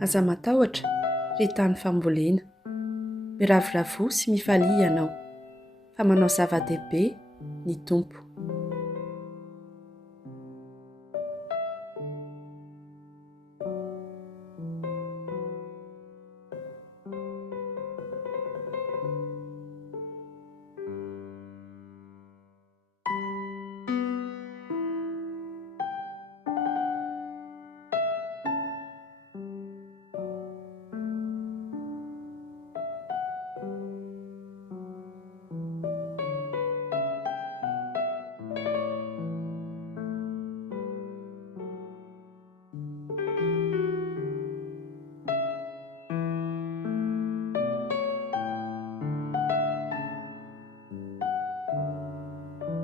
Aza matahotra, ry tany fambolena. Miravoravo sy mifalia ianao, fa manao zava-dehibe ny tompo.